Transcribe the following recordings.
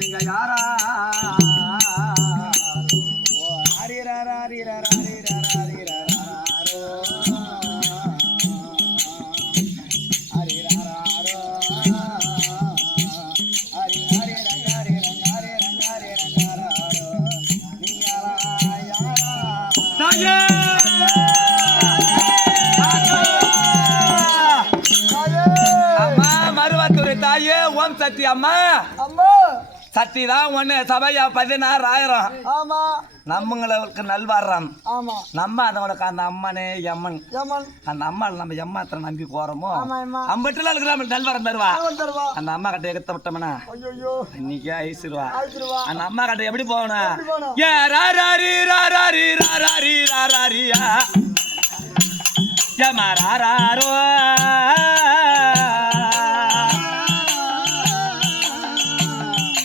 நீங்க யாரா தாயே ஓம் சக்தி அம்மா அம்மா சக்தி தான் ஒண்ணு சபையா 16,000 ஆமா நம்மங்களுக்கு நல்வாரம் ஆமா நம்ம அதோட அந்த அம்மனே எம்மன் அந்த அம்மா நம்ம எம்மாத்திர நம்பி போறோமோ அம்பட்டுல இருக்கிற நல்வாரம் தருவா அந்த அம்மா கிட்ட எடுத்த விட்டோம்னா இன்னைக்கு ஐசிருவா அந்த அம்மா கிட்ட எப்படி போகணும் ஏ ராராரி ராராரி ராராரி ராராரியா ஏமா ராராரோ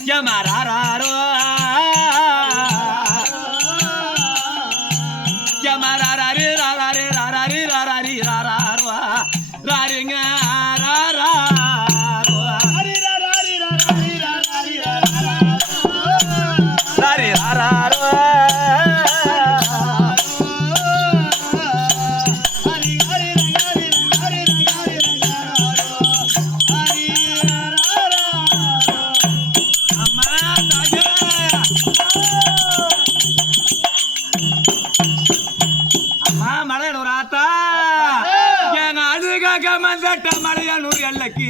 Yamararo Yamarari rarari rarari rarari rararo raringa rararo rari rarari rarari rarari rararo rari rararo Malayanur எல்லைக்கு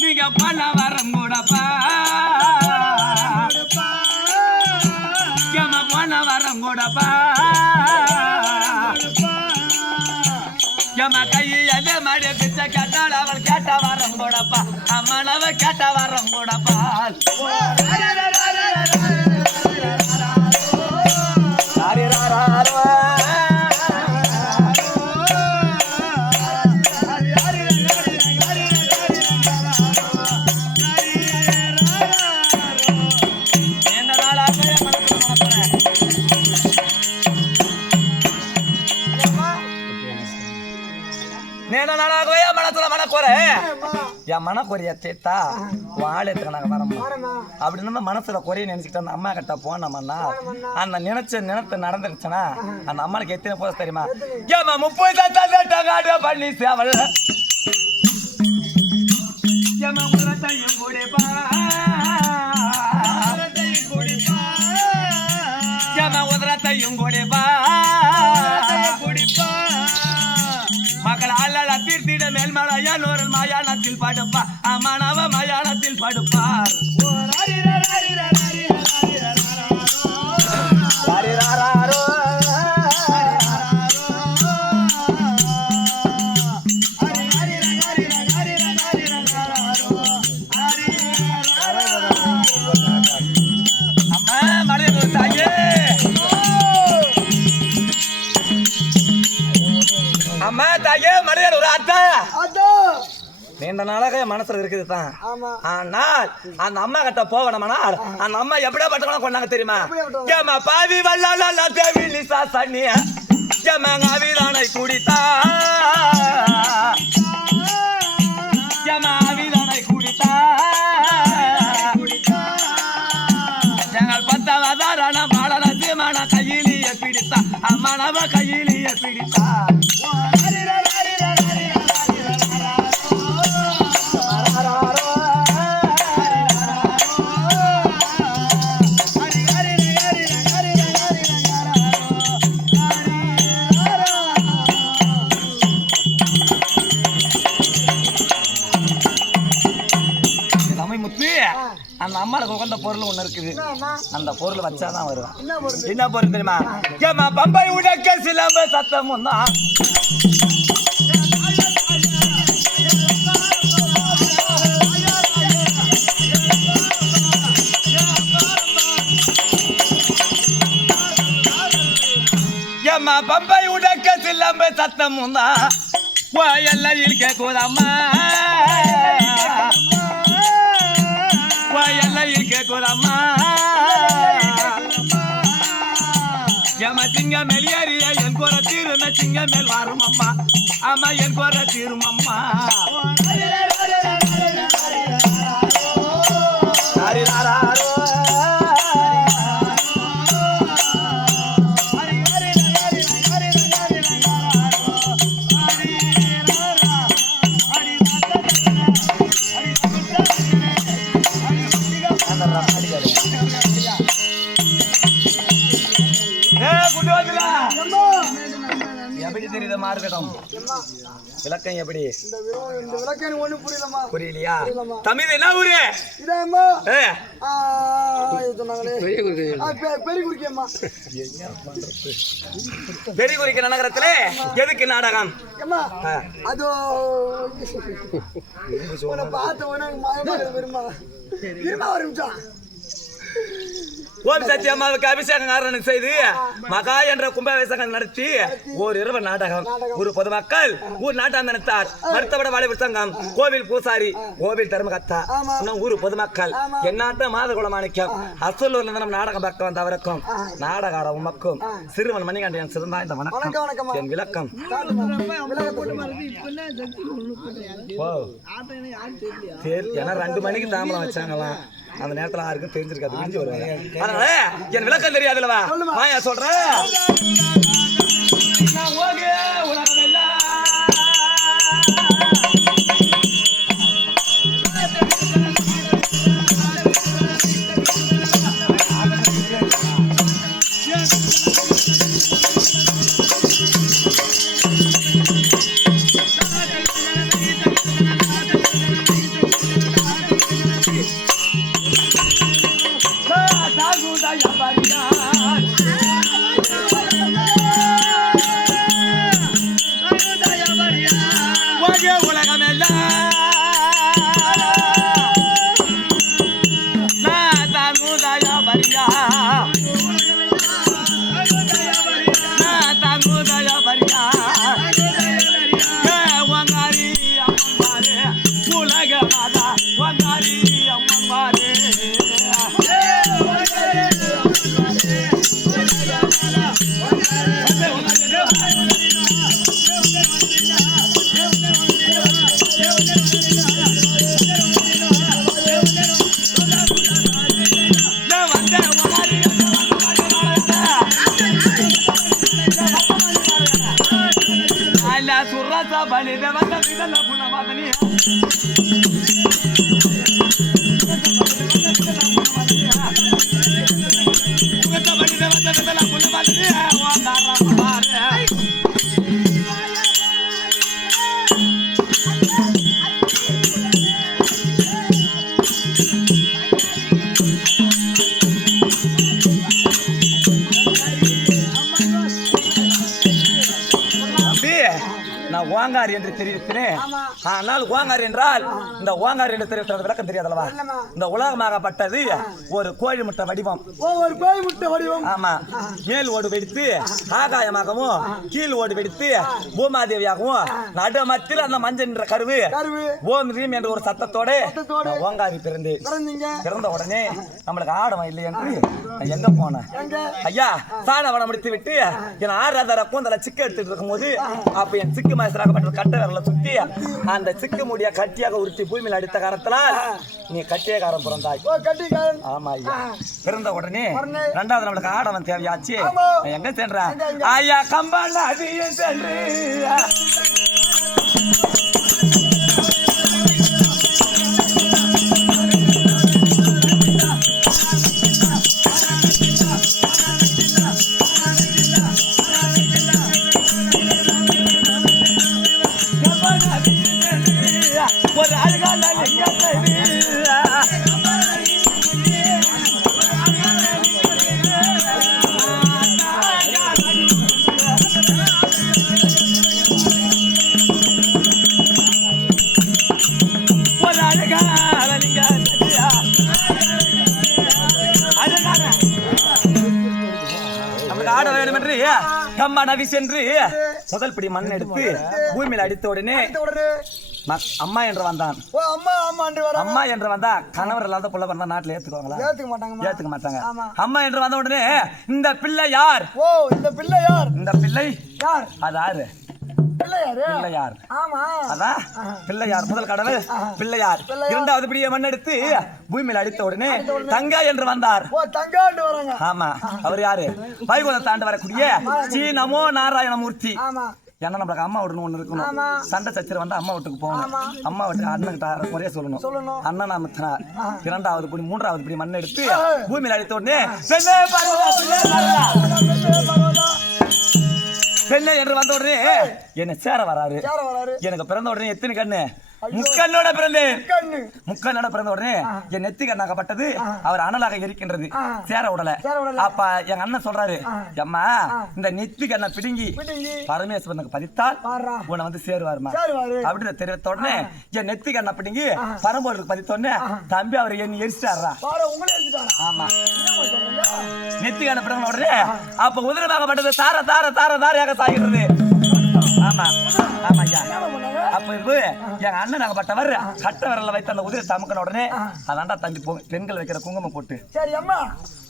நீங்க பண்ண வரம் கூடப்பா பண்ண வரம் கூடப்பா எம கையை எதை மடி பிச்சை கேட்டால் அவள் கேட்ட வரம் கூடப்பா அம்மனவ கேட்ட வரம் கூடப்பா என் மனக்குறைய சேத்தா வாழத்துக்கு நாங்க வரோம் அப்படின்னு மனசுல குறைய நினைச்சுக்கிட்டு அந்த அம்மா கிட்ட போனோம்னா அந்த நினைத்த நடந்துருச்சுன்னா அந்த அம்மாளுக்கு எத்தனை போத தெரியுமா ஏமா 30 பண்ணி சேவல் ஏமா உரத்தையும் குடிப்பா ஏமா உதரத்தையும் குடிப்பா மக்கள் அல்ல தீர்த்திட மேல் மலையானோர் மயானத்தில் படுப்பா அம்மானவ மயானத்தில் படுப்பார் அம்மா தாயே மலையாள ஒரு அத்தா நீண்ட நாளாக மனசுல இருக்குது தான் ஆனால் அந்த அம்மா கிட்ட போகணும்னா அந்த அம்மா எப்படியா பட்டவங்க கொண்டாங்க தெரியுமா ஏமா பாவி வல்லால தேவி லிசா சன்னியா ஏமா ஆவிதானை குடித்தா ஏமா ஆவிதானை குடித்தா எங்கள் 10 மாடலத்து மன கையிலேயே பிடித்தா அம்மனவ கையிலேயே பிடித்தா அந்த அம்மாளுக்கு உகந்த பொருள் ஒண்ணு இருக்குது அந்த பொருள் வச்சாதான் வருவான் என்ன பொருள் தெரியுமா ஏமா பம்பை உடக்க சிலம்ப சத்தமும் தான் ஏமா பம்பை உடக்க சிலம்ப சத்தமும் தான் எல்லையில் கேட்குதம்மா எல்லையில் கேட்குதம்மா எம சிங்க மெலியறிய என் குற தீரும சிங்க மேல் வரும் அம்மா அம்மா என் குற தீரும் அம்மா ஹரி ஹரி மாறுவிடம். விளக்கம் எப்படி? இந்த விளக்கம் ஒண்ணு புரியலமா. புரியலையா? தமிழ் என்ன ஊரு? இதாம்மா. பெரியகுறிக்க நகரத்துல எதுக்கு நாடகம்? அதோ பார்த்த உடனே ஓம் சக்தி அம்மாவுக்கு அபிஷேகம் காரணம் செய்து மகா என்ற கும்பாபிஷேகம் நடத்தி ஒரு இரவு நாடகம். ஒரு பொதுமக்கள் ஊர் நாட்டம் நினைத்தார். மருத்துவ வாழை சங்கம், கோவில் பூசாரி, கோவில் தர்மகத்தா, ஊர் பொதுமக்கள், எந்நாட்டு மாதகுல மாணிக்கம், அசலூர்ல நம்ம நாடகம் பார்க்க வந்தவருக்கும் நாடகார உமக்கும் சிறுவன் மணிகண்டன் சிறந்தா இந்த வணக்கம். என் விளக்கம் ஏன்னா 2 மணிக்கு தாமரம் வச்சாங்களாம். அந்த நேரத்துல யாருக்கும் தெரிஞ்சிருக்காது, முடிஞ்சு வருவாங்க. அதனால என் விளக்கம் தெரியாதுல்லவா, மாயா சொல்றேன். ஓங்கார் என்று தெரிவிக்கிறேன். ஆனால் ஓங்கார் என்றால் இந்த ஓங்கார் என்று தெரிவித்த விளக்கம் தெரியாதல்லவா? இந்த உலகமாகப்பட்டது ஒரு கோழி முட்டை வடிவம். ஒரு கோழி முட்டை வடிவம். ஆமா. மேல் ஓடு வெடித்து ஆகாயமாகவும் கீழ் ஓடு வெடித்து பூமாதேவியாகவும் நடு மத்தியில் அந்த மஞ்சள் என்ற கருவு ஓம் ரீம் என்ற ஒரு சத்தத்தோட ஓங்காரி பிறந்த உடனே நம்மளுக்கு ஆடவம் இல்லை என்று எங்க போனேன் ஐயா சாணவனம் முடித்து விட்டு என் ஆறாத கூந்தல சிக்க எடுத்துட்டு இருக்கும் போது அப்ப என் சிக்கு மாசராகப்பட்ட கட்ட விரல சுத்தி அந்த சிக்கு முடிய கட்டியாக உருட்டி பூமியில் அடித்த காரணத்தினால் நீ கட்டியக்காரன் பிறந்தாய். ஆமா ஐயா. பிறந்த உடனே 2வது நம்மளுக்கு ஆடவன் தேவையாச்சு. எங்க சென்ற ஐயா கம்பால அதிகம் சென்று ஒரு அழகான ஆட வேண்டும் என்று கம்மா நதி சென்று முதல் பிடி மண் எடுத்து பூமியில் அடித்த உடனே அம்மா என்று வந்தான். அம்மா என்று வந்தா கணவர் இல்லாத புள்ள பிறந்தா நாட்டுல ஏத்துக்குவாங்களா? ஏத்துக்க மாட்டாங்க. அம்மா என்று வந்த உடனே இந்த பிள்ளை யார்? இந்த பிள்ளை யார்? இந்த பிள்ளை யார்? அது யாரு? பிள்ளையார். அதான் பிள்ளையார். முதல் கடவுள் பிள்ளையார். 2வது பிடிய மண் எடுத்து பூமியில் அடித்த உடனே தங்கா என்று வந்தார். ஆமா. அவர் யாரு? வைகுந்தத்தை தாண்டு வரக்கூடிய ஸ்ரீ நமோ நாராயணமூர்த்தி. ஏன்னா நம்மளுக்கு அம்மா வீட்டுன்னு ஒண்ணு இருக்கணும். சண்டை சச்சரவு வந்து அம்மா வீட்டுக்கு போகணும். அம்மா வீட்டுக்கு அண்ணன் முறையே சொல்லணும். அண்ணன் அமுத்தினார். 2வது படி 3வது படி மண் எடுத்து பூமியில் அடித்த உடனே பெண்ணே என்று வந்த உடனே என்ன சேர வராரு. யார வராரு? எனக்கு பிறந்த உடனே எத்தனை கண்ணு? முக்கண்ணோட பிறந்தேன். கண்ணு முக்கண்ணோட பிறந்த உடனே என் நெத்தி கண்ணாக்கப்பட்டது. அவர் அனலாக எரிக்கின்றது. சேர உடல. அப்ப எங்க அண்ணன் சொல்றாரு, அம்மா இந்த நெத்தி கண்ணை பிடுங்கி பரமேஸ்வரனுக்கு பதித்தால் உன்னை வந்து சேருவாருமா அப்படின்னு தெரிவித்த உடனே என் நெத்தி கண்ணை பிடுங்கி பரம்பொருளுக்கு பதித்த உடனே தம்பி அவர் என்ன எரிச்சிட்டாரா. ஆமா, நெத்தி கண்ணை பிறந்த உடனே அப்ப உதிரமாகப்பட்டது தார தார தார தாரையாக சாகிறது. ஆமா ஆமா ஐயா. அப்ப இது எங்க அண்ணன் நாகப்பட்டவர் கட்ட விரல்ல வைத்து அந்த உதிரை தமுக்கின உடனே அதான்டா தம்பி பெண்கள் வைக்கிற குங்குமம் போட்டு. சரி அம்மா,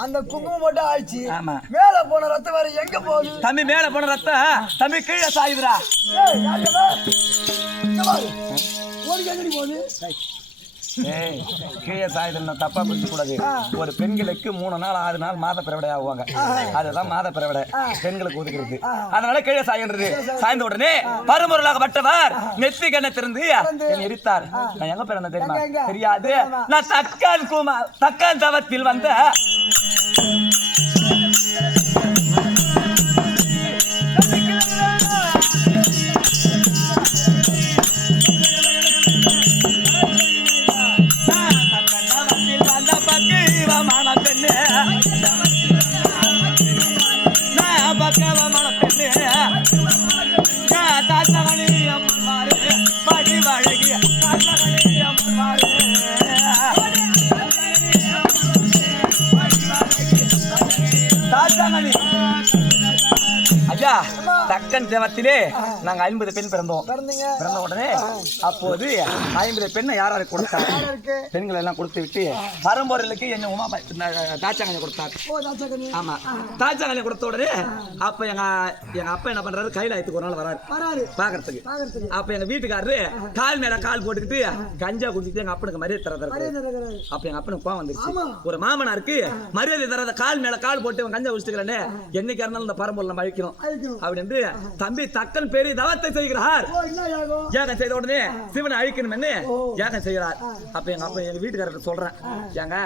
அந்த குங்குமம் போட்டு ஆயிடுச்சு. ஆமா, மேல போன ரத்தம் வேற எங்க போகுது? தம்பி மேல போன ரத்தம் தம்பி கீழே சாயுதுடா. கீழே சாயுதுன்னு தப்பா புரிஞ்சு கூடாது. ஒரு பெண்களுக்கு 3 நாள் 6 நாள் மாத பிறவிடை ஆகுவாங்க. அதுதான் மாத பிறவிடை பெண்களுக்கு ஒதுக்குறது. அதனால கீழே சாயன்றது. சாய்ந்த உடனே பரம்பொருளாகப்பட்டவர் நெத்தி கண்ணை திறந்து எரித்தார். நான் எங்க பிறந்த தெரியுமா? தெரியாது. நான் தக்கான் தவத்தில் வந்த ஐயா, தக்கன் தேவத்திலே நாங்க 50 பெண் பிறந்தோம். பிறந்த உடனே அப்போது 50 பெண்ணை யாராரு கொடுத்தார்? பெண்கள் எல்லாம் கொடுத்து விட்டு பரம்பொருளுக்கு என்ன உமா தாச்சாங்கனை கொடுத்தார். ஆமா, தாச்சாங்கனை கொடுத்த உடனே அப்ப எங்க அப்பா என்ன பண்றாரு, கைலாயத்துக்கு ஒரு நாள் வராரு பாக்குறதுக்கு. அப்ப எங்க வீட்டுக்காரரு கால் மேல கால் போட்டுக்கிட்டு கஞ்சா குடிச்சிட்டு எங்க அப்பனுக்கு மரியாதை தரதாரு. அப்ப எங்க அப்பனுக்கு கோவம் வந்துருச்சு. ஒரு மாமனாருக்கு மரியாதை தராத கால் மேல கால் போட்டு கஞ்சா குடிச்சிட்டு என்னைக்கு இருந்தாலும் இந்த பரம்பொருள் நம்ம அழிக்கணும் அப்படின்னு தம்பி தக்கன் பெரிய தவத்தை செய்கிறார். யாகம் செய்த உடனே சிவனை அழிக்கணும் என்ன யாகம் செய்கிறார். அப்ப எங்க வீட்டுக்காரர் சொல்றேன், எங்க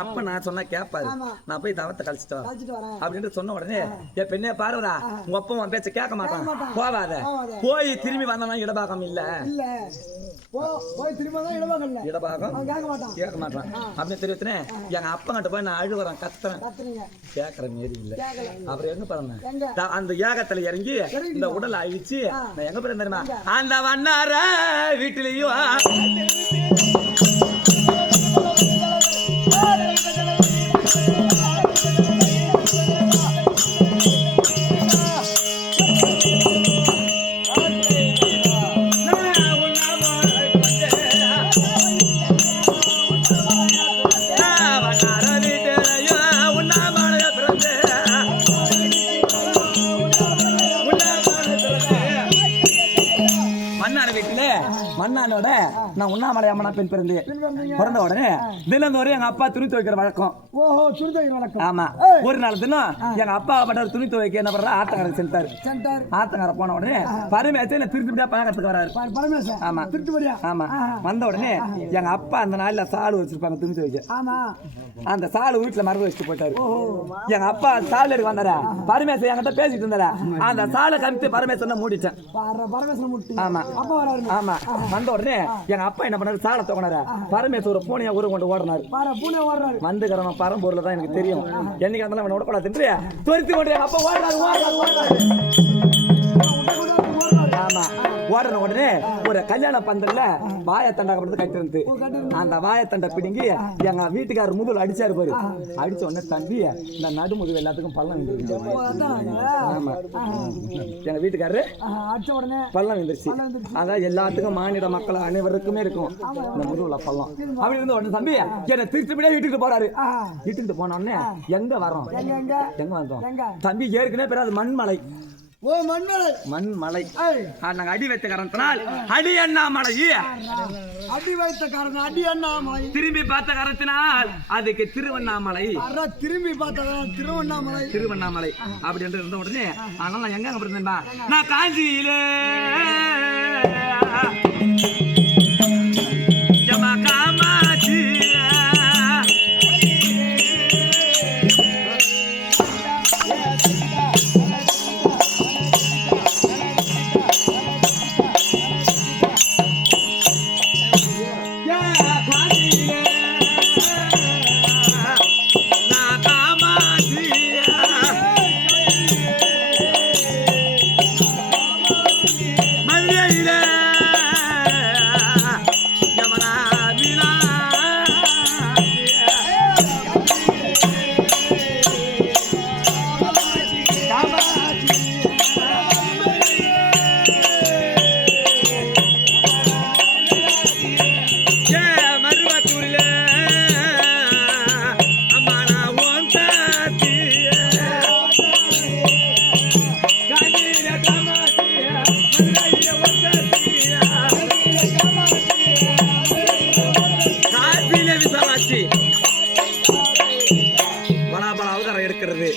அப்பா நான் சொன்னா கேட்பாரு, நான் போய் தவத்தை கழிச்சிட்டு வரேன் அப்படின்னு சொன்ன உடனே என் பெண்ணே பாருடா, உங்க அப்பா உன் பேச்ச கேட்க மாட்டான், போவாத. போய் திரும்பி வந்தோம்னா இடபாகம் இல்ல, இடபாகம் கேட்க மாட்டான் அப்படின்னு தெரிவித்தேன். எங்க அப்பா கிட்ட போய் நான் அழுவுறேன், கத்துறேன், கேட்கற மாரி இல்ல. அப்புறம் எங்க பாருங்க அந்த யாகத்துல இறங்கி இந்த உடலை அழிச்சு நான் எங்க போய் தெரியுமா, அந்த வண்ணார வீட்டிலையும் மண்ணானோட நான் உண்ணாமலை அம்மனா பெண் பிறந்தேன். பிறந்த உடனே தினந்தோறும் எங்க அப்பா துணி துவைக்கிற வழக்கம். ஆமா, ஒரு நாள் தினம் எங்க அப்பா பட்ட துணி துவைக்க என்ன பண்ற ஆத்தங்கரை சென்றாரு. ஆத்தங்கரை போன உடனே பரமேச என்ன திருப்பி பாக்கிறதுக்கு வராரு. ஆமா ஆமா, வந்த உடனே எங்க அப்பா அந்த நாள்ல சாலு வச்சிருப்பாங்க துணி துவைக்க. அந்த சாலு வீட்டுல மரபு வச்சுட்டு போயிட்டாரு. எங்க அப்பா சாலு எடுக்க வந்தாரா, பரமேச என்கிட்ட பேசிட்டு இருந்தாரா, அந்த சாலை கமித்து பரமேசன் மூடிட்டேன். ஆமா ஆமா, வந்த உடனே எங்க அப்பா என்ன பண்ணாரு, சாலை தோக்கினாரு. பரமேஸ்வர பூனையா ஊரை கொண்டு ஓடுறாரு. வந்துக்கிறவன் பரம்பொருள் தான் எனக்கு தெரியும், என்னைக்கு இருந்தாலும் அவனை விடக்கூடாது துரித்து கொண்டு எங்க அப்பா ஓடுறாரு. ஆமா, ஓடுற உடனே ஒரு கல்யாண பந்தல்ல வாயத்தண்டாக கட்டிருந்து அந்த வாயத்தண்டை பிடிங்கி எங்க வீட்டுக்காரர் முதுகுல அடிச்சாரு பாரு. அடிச்ச உடனே தம்பி இந்த நடுமுதுகு எல்லாத்துக்கும் பள்ளம் விழுந்துருச்சு. ஆமா, எங்க வீட்டுக்காரரு பள்ளம் விழுந்துருச்சு. அதான் எல்லாத்துக்கும் மாநில மக்கள் அனைவருக்குமே இருக்கும் இந்த முதுகுல பள்ளம். அப்படி இருந்த உடனே தம்பி என்ன திருச்சிபடியா வீட்டுக்கு போறாரு. வீட்டுக்கு போன உடனே எங்க வரோம், எங்க வந்தோம் தம்பி, ஏற்கனவே பெறாது மண்மலை. மண்மலை நாங்க அடி வைத்த காரணத்தினால் அடி அண்ணாமலை, அடி வைத்த காரணம் அடி அண்ணாமலை, திரும்பி பார்த்த காரணத்தினால் அதுக்கு திருவண்ணாமலை, திரும்பி பார்த்த திருவண்ணாமலை அப்படி என்று இருந்த உடனே அதனால நான் எங்க இருந்தேன்பா, நான் காஞ்சியிலே காமாட்சி காசியிலே விசாலாட்சி பலாபல அவதாரம் எடுக்கிறது,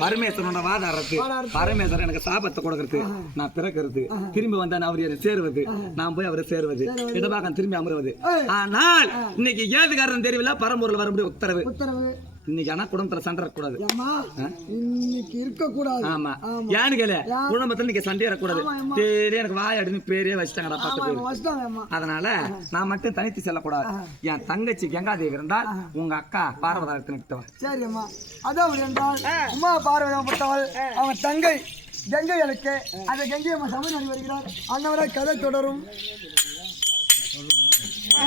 பரமேஸ்வரனோட வாதாடுறது, பரமேஸ்வரன் எனக்கு சாபத்தை கொடுக்கறது, நான் பிறக்கிறது, திரும்பி வந்தா அவர் என்னை சேருவது, நான் போய் அவரை சேருவது, இடபாகம் திரும்பி அமருவது. ஆனால் இன்னைக்கு ஏது காரணம் தெரியல, பரம்பூர்ல வர முடியும் உத்தரவு. இன்னைக்கு ஆனா குடும்பத்துல சண்டை இருக்கக்கூடாது. இன்னைக்கு இருக்க கூடாது. ஆமா, ஏன்னு கேளு, குடும்பத்துல நீங்க சண்டை இருக்கக்கூடாது. சரி, எனக்கு வாய் அப்படின்னு பேரே வச்சுட்டாங்கடா பார்த்து. அதனால நான் மட்டும் தனித்து செல்லக்கூடாது. என் தங்கச்சி கங்காதேவி இருந்தால் உங்க அக்கா பார்வதாரத்தின். சரி அம்மா, அதாவது என்றால் உமா பார்வதப்பட்டவள் அவங்க தங்கை கங்கை எனக்கு அந்த கங்கை அம்மா சமையல் வருகிறார். அன்னவரை கதை தொடரும்.